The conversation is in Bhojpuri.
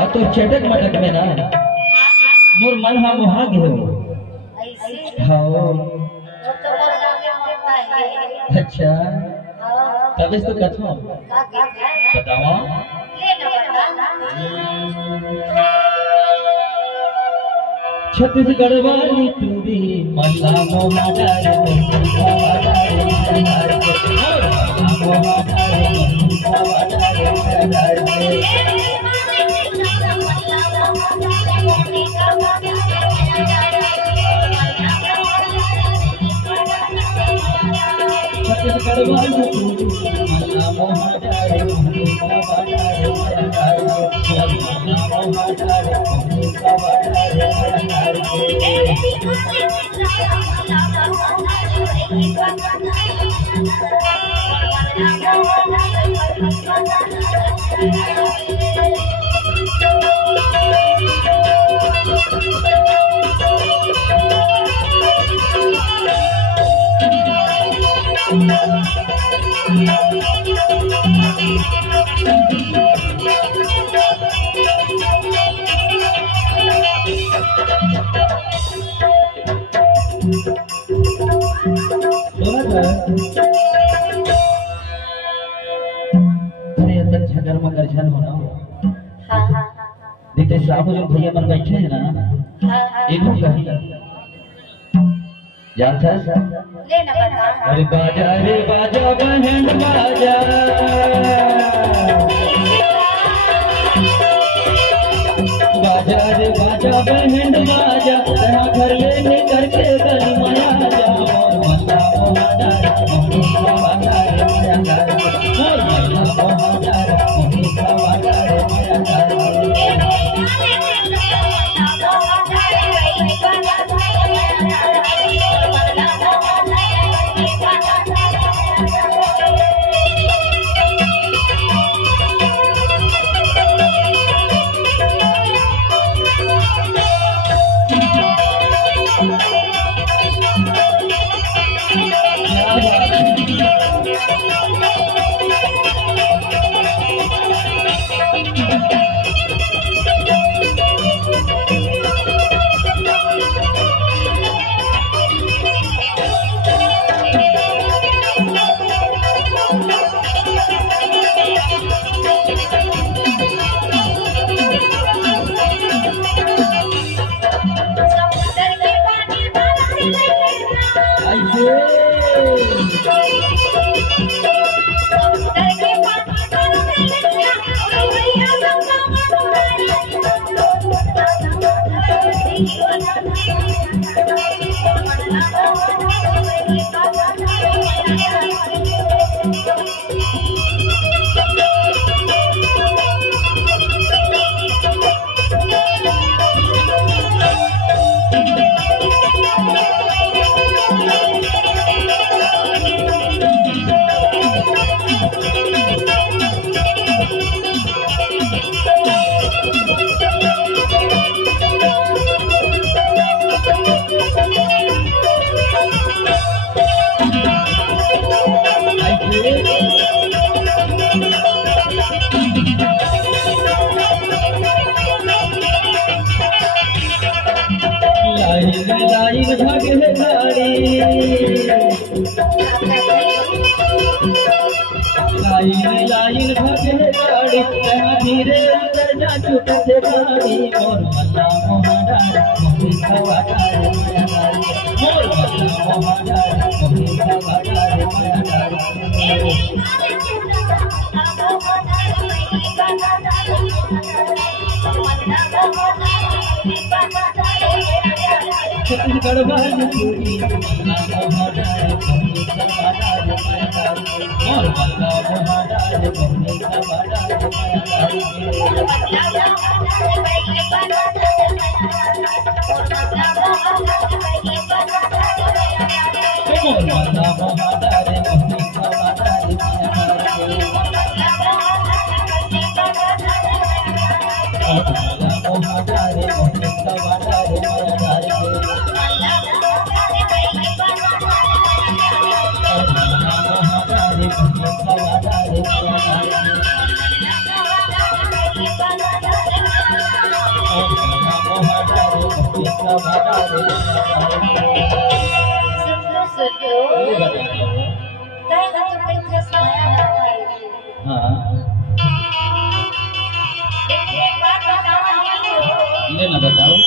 और तो चटक मटक में ना मोर मन हा मोहा गयो। हाँ अच्छा तब इस तो कथो बताओ। छत्तीसगढ़ वाली टूरी मल्ला मोहा डारे छत्तीसगढ़ वाली टूरी मल्ला मोहा डारे झगर मगर झन होना देखते साहब जो भैया मन बैठे हैं ना एगो कही जानता है अरे बाजा रे बाजा बहन बाजा बाजा रे बाजा बहन बाजा तेरा घर लेने करके गली माया जा मल्ला मोहा डारे लाइन भागे गाड़ी लाइन भागे गाड़ी धीरे अंदर जा चुके गाड़ी मोर मल्ला मोहा डारे मोही खवा डारे माया डारे मोर मल्ला मोहा डारे मोही खवा डारे माया डारे छत्तीसगढ़ वाली टूरी मल्ला मोहा डारे मोही खवा डारे माया डारे मोर मल्ला मोहा डारे मोही खवा डारे माया डारे मोर मल्ला मोहा डारे मोही खवा डारे माया डारे मोही खवा डारे माया डारे लेना बताओ